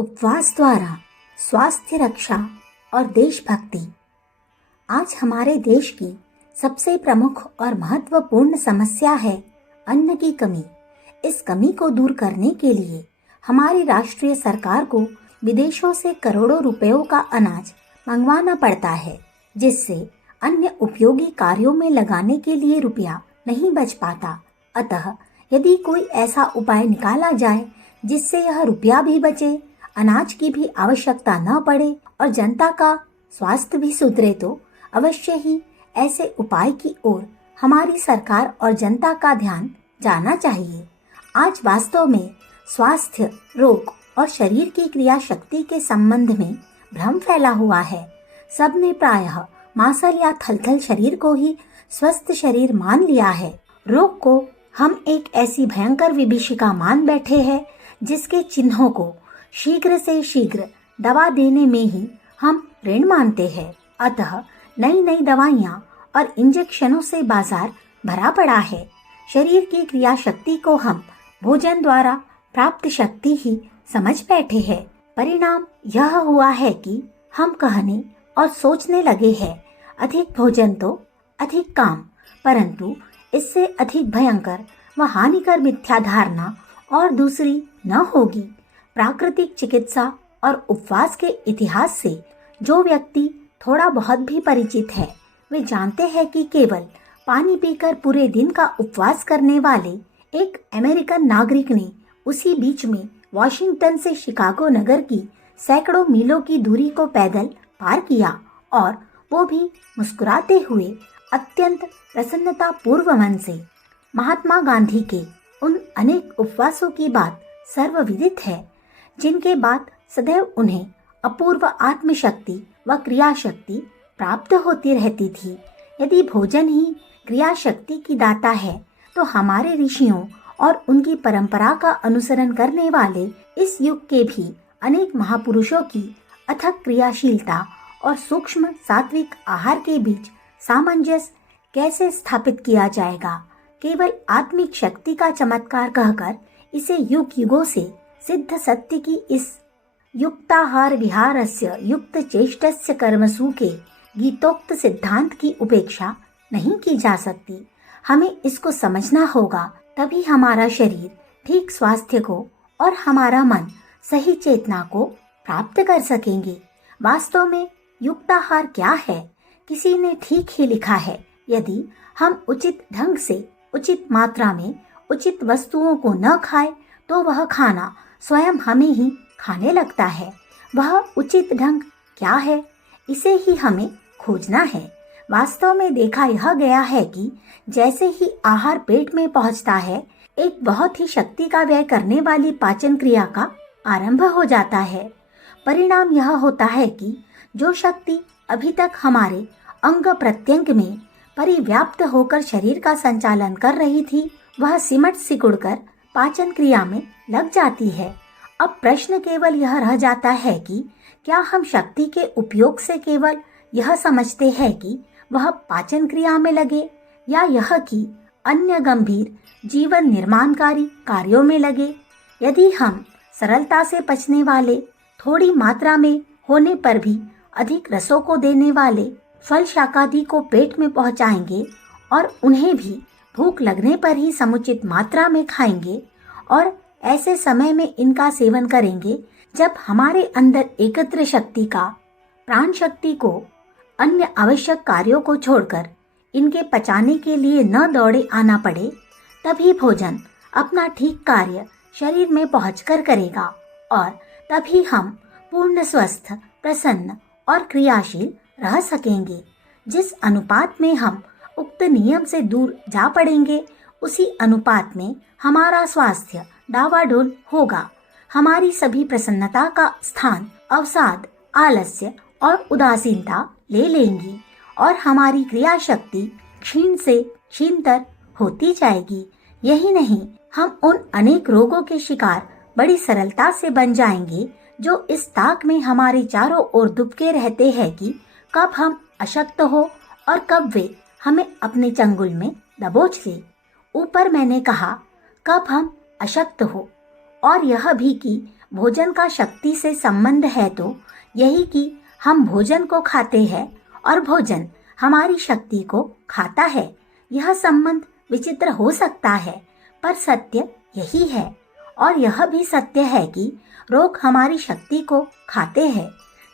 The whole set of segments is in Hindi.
उपवास द्वारा स्वास्थ्य रक्षा और देशभक्ति आज हमारे देश की सबसे प्रमुख और महत्वपूर्ण समस्या है अन्न की कमी। इस कमी को दूर करने के लिए हमारी राष्ट्रीय सरकार को विदेशों से करोड़ों रुपयों का अनाज मंगवाना पड़ता है, जिससे अन्य उपयोगी कार्यों में लगाने के लिए रुपया नहीं बच पाता। अतः यदि कोई ऐसा उपाय निकाला जाए जिससे यह रुपया भी बचे, अनाज की भी आवश्यकता न पड़े और जनता का स्वास्थ्य भी सुधरे, तो अवश्य ही ऐसे उपाय की ओर हमारी सरकार और जनता का ध्यान जाना चाहिए। आज वास्तव में स्वास्थ्य, रोग और शरीर की क्रिया शक्ति के संबंध में भ्रम फैला हुआ है। सबने प्रायः मांसल या थलथल शरीर को ही स्वस्थ शरीर मान लिया है। रोग को हम एक ऐसी भयंकर विभीषिका मान बैठे हैं जिसके चिन्हों को शीघ्र से शीघ्र दवा देने में ही हम ऋण मानते हैं। अतः नई नई दवाइयाँ और इंजेक्शनों से बाजार भरा पड़ा है। शरीर की क्रिया शक्ति को हम भोजन द्वारा प्राप्त शक्ति ही समझ बैठे हैं। परिणाम यह हुआ है कि हम कहने और सोचने लगे हैं, अधिक भोजन तो अधिक काम। परंतु इससे अधिक भयंकर व हानिकर मिथ्या धारणा और दूसरी न होगी। प्राकृतिक चिकित्सा और उपवास के इतिहास से जो व्यक्ति थोड़ा बहुत भी परिचित है, वे जानते हैं कि केवल पानी पीकर पूरे दिन का उपवास करने वाले एक अमेरिकन नागरिक ने उसी बीच में वॉशिंगटन से शिकागो नगर की सैकड़ों मीलों की दूरी को पैदल पार किया, और वो भी मुस्कुराते हुए अत्यंत प्रसन्नता पूर्व मन से। महात्मा गांधी के उन अनेक उपवासों की बात सर्वविदित है, जिनके बाद सदैव उन्हें अपूर्व आत्मशक्ति व क्रिया शक्ति प्राप्त होती रहती थी। यदि भोजन ही क्रिया शक्ति की दाता है, तो हमारे ऋषियों और उनकी परंपरा का अनुसरण करने वाले इस युग के भी अनेक महापुरुषों की अथक क्रियाशीलता और सूक्ष्म सात्विक आहार के बीच सामंजस्य कैसे स्थापित किया जाएगा। केवल आत्मिक शक्ति का चमत्कार कहकर इसे युग युगों से सिद्ध सत्य की इस युक्ताहार विहारस्य युक्त चेष्टस्य कर्मसु के गीतोक्त सिद्धांत की उपेक्षा नहीं की जा सकती। हमें इसको समझना होगा, तभी हमारा शरीर ठीक स्वास्थ्य को और हमारा मन सही चेतना को प्राप्त कर सकेंगे। वास्तव में युक्ताहार क्या है, किसी ने ठीक ही लिखा है। यदि हम उचित ढंग से, उचित मात्रा में उचित वस्तुओं को न खाएं, तो वह खाना स्वयं हमें ही खाने लगता है। वह उचित ढंग क्या है, इसे ही हमें खोजना है। वास्तव में देखा यह गया है कि जैसे ही आहार पेट में पहुंचता है, एक बहुत ही शक्ति का व्यय करने वाली पाचन क्रिया का आरंभ हो जाता है। परिणाम यह होता है कि जो शक्ति अभी तक हमारे अंग प्रत्यंग में परिव्याप्त होकर शरीर का संचालन कर रही थी, वह सिमट सिकुड़कर पाचन क्रिया में लग जाती है। अब प्रश्न केवल यह रह जाता है कि क्या हम शक्ति के उपयोग से केवल यह समझते हैं कि वह पाचन क्रिया में लगे, या यह कि अन्य गंभीर जीवन निर्माणकारी कार्यों में लगे। यदि हम सरलता से पचने वाले, थोड़ी मात्रा में होने पर भी अधिक रसों को देने वाले फल शाकादि को पेट में पहुंचाएंगे और उन्हें भी भूख लगने पर ही समुचित मात्रा में खाएंगे, और ऐसे समय में इनका सेवन करेंगे जब हमारे अंदर एकत्र शक्ति का, प्राण शक्ति को अन्य आवश्यक कार्यों को छोड़कर इनके पचाने के लिए न दौड़े आना पड़े, तभी भोजन अपना ठीक कार्य शरीर में पहुंचकर करेगा, और तभी हम पूर्ण स्वस्थ, प्रसन्न और क्रियाशील रह सकेंगे। जिस अनुपात में हम उक्त नियम से दूर जा पड़ेंगे, उसी अनुपात में हमारा स्वास्थ्य डावाडोल होगा। हमारी सभी प्रसन्नता का स्थान अवसाद, आलस्य और उदासीनता ले लेंगी, और हमारी क्रिया शक्ति क्षीण से क्षीणतर होती जाएगी। यही नहीं, हम उन अनेक रोगों के शिकार बड़ी सरलता से बन जाएंगे जो इस ताक में हमारे चारों ओर दुबके रहते हैं कि कब हम अशक्त हो और कब वे हमें अपने चंगुल में दबोच ले। ऊपर मैंने कहा कब हम अशक्त हो, और यह भी कि भोजन का शक्ति से संबंध है तो यही कि हम भोजन को खाते हैं और भोजन हमारी शक्ति को खाता है। यह संबंध विचित्र हो सकता है, पर सत्य यही है। और यह भी सत्य है कि रोग हमारी शक्ति को खाते हैं।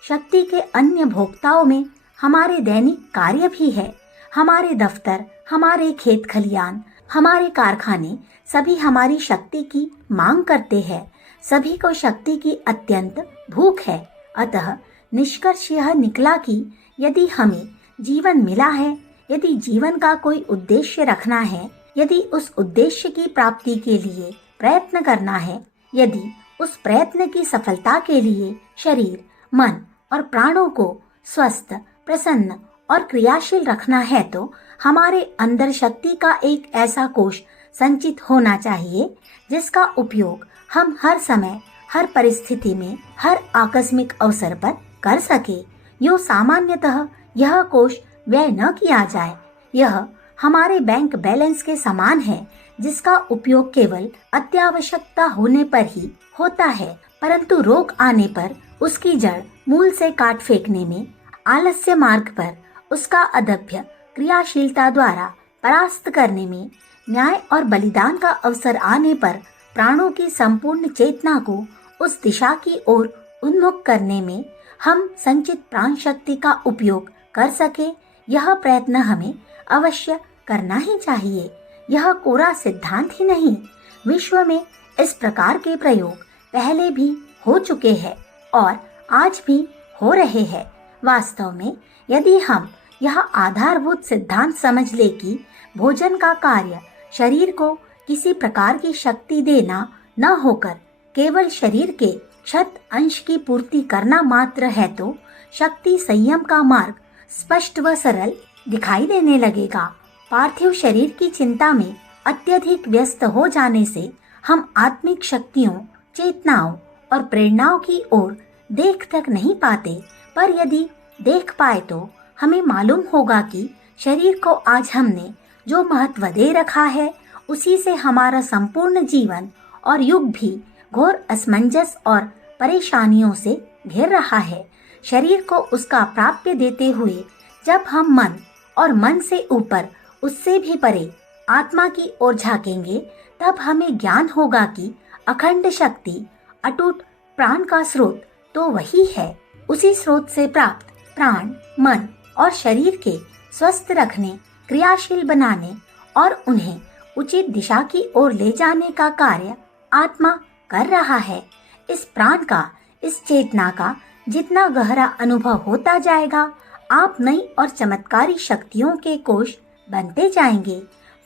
शक्ति के अन्य भोक्ताओं में हमारे दैनिक कार्य भी है। हमारे दफ्तर, हमारे खेत खलियान, हमारे कारखाने सभी हमारी शक्ति की मांग करते हैं। सभी को शक्ति की अत्यंत भूख है। अतः निष्कर्ष यह निकला कि यदि हमें जीवन मिला है, यदि जीवन का कोई उद्देश्य रखना है, यदि उस उद्देश्य की प्राप्ति के लिए प्रयत्न करना है, यदि उस प्रयत्न की सफलता के लिए शरीर, मन और प्राणों को स्वस्थ, प्रसन्न और क्रियाशील रखना है, तो हमारे अंदर शक्ति का एक ऐसा कोष संचित होना चाहिए जिसका उपयोग हम हर समय, हर परिस्थिति में, हर आकस्मिक अवसर पर कर सके। यूँ सामान्यतः यह कोष व्यय न किया जाए। यह हमारे बैंक बैलेंस के समान है, जिसका उपयोग केवल अत्यावश्यकता होने पर ही होता है, परंतु रोग आने पर उसकी जड़ मूल से काट फेंकने में, आलस्य मार्ग पर उसका अदभ्य क्रियाशीलता द्वारा परास्त करने में, न्याय और बलिदान का अवसर आने पर प्राणों की संपूर्ण चेतना को उस दिशा की ओर उन्मुख करने में हम संचित प्राण शक्ति का उपयोग कर सके, यह प्रयत्न हमें अवश्य करना ही चाहिए। यह कोरा सिद्धांत ही नहीं, विश्व में इस प्रकार के प्रयोग पहले भी हो चुके हैं और आज भी हो रहे हैं। वास्तव में यदि हम यह आधारभूत सिद्धांत समझ ले कि भोजन का कार्य शरीर को किसी प्रकार की शक्ति देना न होकर केवल शरीर के क्षत अंश की पूर्ति करना मात्र है, तो शक्ति संयम का मार्ग स्पष्ट व सरल दिखाई देने लगेगा। पार्थिव शरीर की चिंता में अत्यधिक व्यस्त हो जाने से हम आत्मिक शक्तियों, चेतनाओं और प्रेरणाओं की ओर देख तक नहीं पाते, पर यदि देख पाए तो हमें मालूम होगा कि शरीर को आज हमने जो महत्व दे रखा है, उसी से हमारा संपूर्ण जीवन और युग भी घोर असमंजस और परेशानियों से घिर रहा है। शरीर को उसका प्राप्य देते हुए जब हम मन और मन से ऊपर, उससे भी परे आत्मा की ओर झांकेंगे, तब हमें ज्ञान होगा कि अखंड शक्ति, अटूट प्राण का स्रोत तो वही है। उसी स्रोत से प्राप्त प्राण, मन और शरीर के स्वस्थ रखने, क्रियाशील बनाने और उन्हें उचित दिशा की ओर ले जाने का कार्य आत्मा कर रहा है। इस प्राण का, इस चेतना का जितना गहरा अनुभव होता जाएगा, आप नई और चमत्कारी शक्तियों के कोष बनते जाएंगे।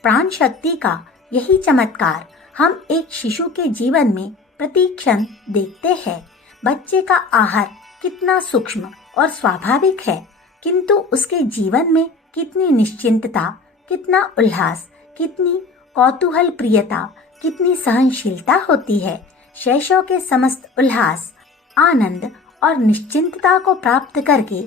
प्राण शक्ति का यही चमत्कार हम एक शिशु के जीवन में प्रति क्षण देखते हैं। बच्चे का आहार कितना सूक्ष्म और स्वाभाविक है, किंतु उसके जीवन में कितनी निश्चिंतता, कितना उल्लास, कितनी कौतूहल प्रियता, कितनी सहनशीलता होती है। शैशव के समस्त उल्लास, आनंद और निश्चिंतता को प्राप्त करके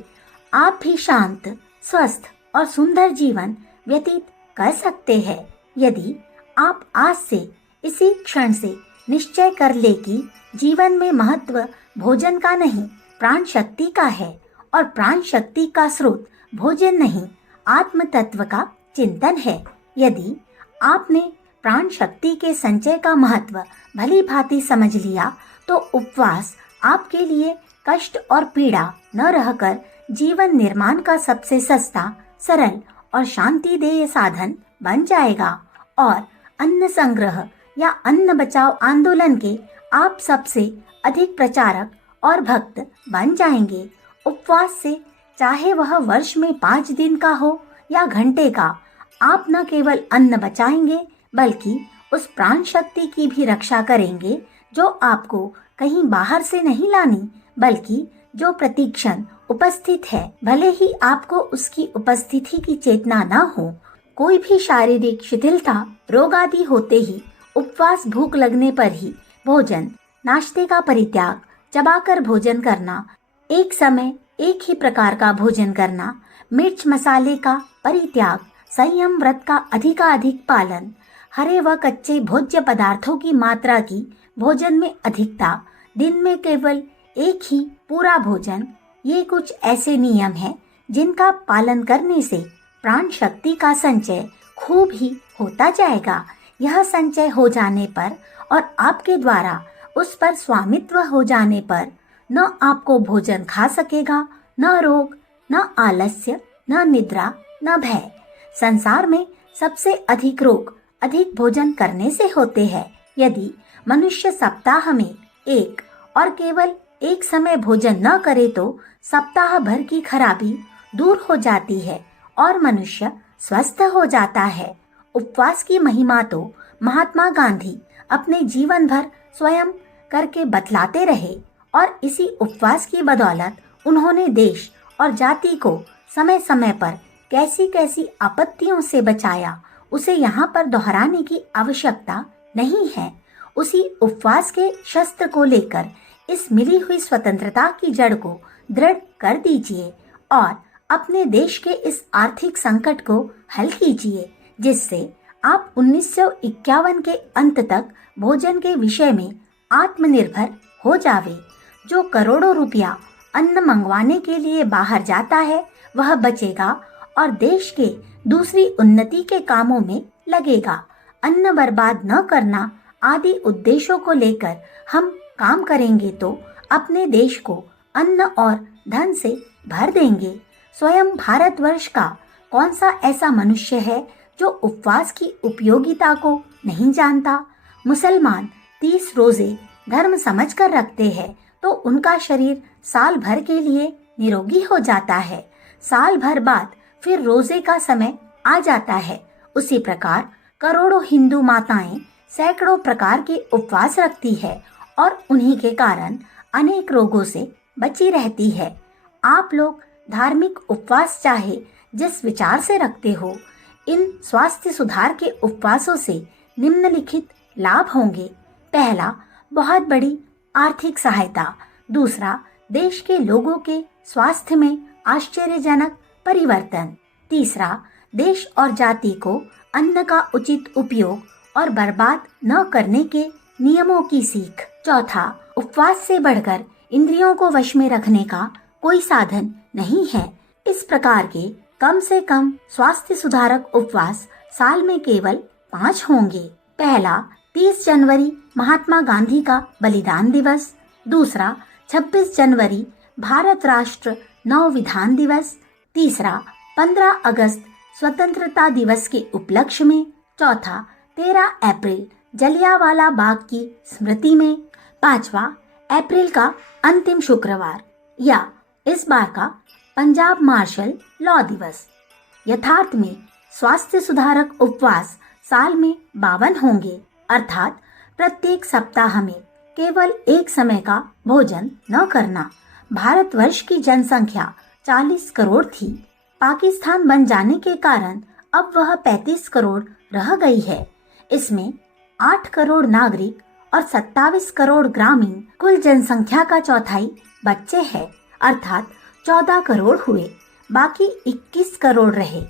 आप भी शांत, स्वस्थ और सुंदर जीवन व्यतीत कर सकते हैं, यदि आप आज से, इसी क्षण से निश्चय कर ले कि जीवन में महत्व भोजन का नहीं, प्राण शक्ति का है, और प्राण शक्ति का स्रोत भोजन नहीं, आत्म तत्व का चिंतन है। यदि आपने प्राण शक्ति के संचय का महत्व भली भांति समझ लिया, तो उपवास आपके लिए कष्ट और पीड़ा न रहकर जीवन निर्माण का सबसे सस्ता, सरल और शांतिदेय साधन बन जाएगा। और अन्न संग्रह या अन्न बचाओ आंदोलन के आप सबसे अधिक प्रचारक और भक्त बन जाएंगे। उपवास से, चाहे वह वर्ष में 5 दिन का हो या घंटे का, आप न केवल अन्न बचाएंगे, बल्कि उस प्राण शक्ति की भी रक्षा करेंगे जो आपको कहीं बाहर से नहीं लानी, बल्कि जो प्रतिक्षण उपस्थित है, भले ही आपको उसकी उपस्थिति की चेतना न हो। कोई भी शारीरिक शिथिलता, रोग आदि होते ही उपवास, भूख लगने पर ही भोजन, नाश्ते का परित्याग, चबाकर भोजन करना, एक समय एक ही प्रकार का भोजन करना, मिर्च मसाले का परित्याग, संयम व्रत का अधिकाधिक पालन, हरे व कच्चे भोज्य पदार्थों की मात्रा की भोजन में अधिकता, दिन में केवल एक ही पूरा भोजन, ये कुछ ऐसे नियम हैं जिनका पालन करने से प्राण शक्ति का संचय खूब ही होता जाएगा। यह संचय हो जाने पर और आपके द्वारा उस पर स्वामित्व हो जाने पर न आपको भोजन खा सकेगा, न रोग, न आलस्य, न निद्रा, न भय। संसार में सबसे अधिक रोग अधिक भोजन करने से होते हैं। यदि मनुष्य सप्ताह में एक और केवल एक समय भोजन न करे तो सप्ताह भर की खराबी दूर हो जाती है और मनुष्य स्वस्थ हो जाता है। उपवास की महिमा तो महात्मा गांधी अपने जीवन भर स्वयं करके बतलाते रहे और इसी उपवास की बदौलत उन्होंने देश और जाति को समय समय पर कैसी कैसी आपत्तियों से बचाया, उसे यहाँ पर दोहराने की आवश्यकता नहीं है। उसी उपवास के शस्त्र को लेकर इस मिली हुई स्वतंत्रता की जड़ को दृढ़ कर दीजिए और अपने देश के इस आर्थिक संकट को हल कीजिए, जिससे आप 1951 के अंत तक भोजन के विषय में आत्मनिर्भर हो जावे। जो करोड़ों रुपया अन्न मंगवाने के लिए बाहर जाता है वह बचेगा और देश के दूसरी उन्नति के कामों में लगेगा। अन्न बर्बाद न करना आदि उद्देश्यों को लेकर हम काम करेंगे तो अपने देश को अन्न और धन से भर देंगे। स्वयं भारतवर्ष का कौन सा ऐसा मनुष्य है जो उपवास की उपयोगिता को नहीं जानता। मुसलमान 30 रोजे धर्म समझकर रखते हैं तो उनका शरीर साल भर के लिए निरोगी हो जाता है। साल भर बाद फिर रोजे का समय आ जाता है। उसी प्रकार करोड़ों हिंदू माताएं सैकड़ों प्रकार के उपवास रखती है और उन्हीं के कारण अनेक रोगों से बची रहती है। आप लोग धार्मिक उपवास चाहे जिस विचार से रखते हो, इन स्वास्थ्य सुधार के उपवासों से निम्नलिखित लाभ होंगे। पहला, बहुत बड़ी आर्थिक सहायता। दूसरा, देश के लोगों के स्वास्थ्य में आश्चर्यजनक परिवर्तन। तीसरा, देश और जाति को अन्न का उचित उपयोग और बर्बाद न करने के नियमों की सीख। चौथा, उपवास से बढ़कर इंद्रियों को वश में रखने का कोई साधन नहीं है। इस प्रकार के कम से कम स्वास्थ्य सुधारक उपवास साल में केवल 5 होंगे। पहला, 30 जनवरी महात्मा गांधी का बलिदान दिवस। दूसरा, 26 जनवरी भारत राष्ट्र नव विधान दिवस। तीसरा, 15 अगस्त स्वतंत्रता दिवस के उपलक्ष्य में। चौथा, 13 अप्रैल जलियांवाला बाग की स्मृति में। पांचवा, अप्रैल का अंतिम शुक्रवार या इस बार का पंजाब मार्शल लॉ दिवस। यथार्थ में स्वास्थ्य सुधारक उपवास साल में 52 होंगे, अर्थात प्रत्येक सप्ताह में केवल एक समय का भोजन न करना। भारतवर्ष की जनसंख्या 40 करोड़ थी। पाकिस्तान बन जाने के कारण अब वह 35 करोड़ रह गई है। इसमें 8 करोड़ नागरिक और 27 करोड़ ग्रामीण, कुल जनसंख्या का चौथाई बच्चे हैं, अर्थात 14 करोड़ हुए। बाकी 21 करोड़ रहे।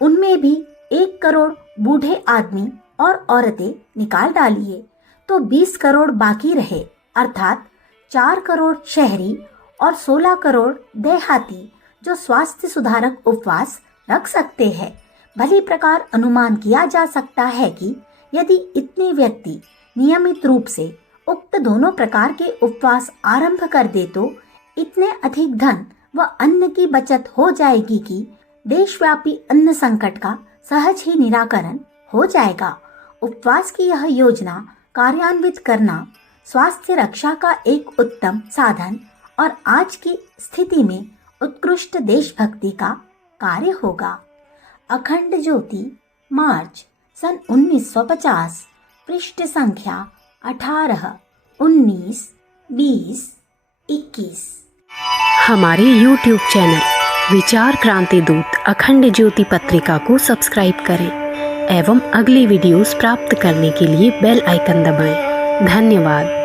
उनमें भी 1 करोड़ बूढ़े आदमी और औरतें निकाल डालिए तो 20 करोड़ बाकी रहे, अर्थात 4 करोड़ शहरी और 16 करोड़ देहाती जो स्वास्थ्य सुधारक उपवास रख सकते हैं। भली प्रकार अनुमान किया जा सकता है कि यदि इतने व्यक्ति नियमित रूप से उक्त दोनों प्रकार के उपवास आरंभ कर दे तो इतने अधिक धन व अन्न की बचत हो जाएगी कि देशव्यापी अन्न संकट का सहज ही निराकरण हो जाएगा। उपवास की यह योजना कार्यान्वित करना स्वास्थ्य रक्षा का एक उत्तम साधन और आज की स्थिति में उत्कृष्ट देशभक्ति का कार्य होगा। अखंड ज्योति, मार्च सन 1950, पृष्ठ संख्या 18, 19, 20, 21। हमारे YouTube चैनल विचार क्रांति दूत अखंड ज्योति पत्रिका को सब्सक्राइब करें एवं अगली वीडियोस प्राप्त करने के लिए बेल आइकन दबाएं। धन्यवाद।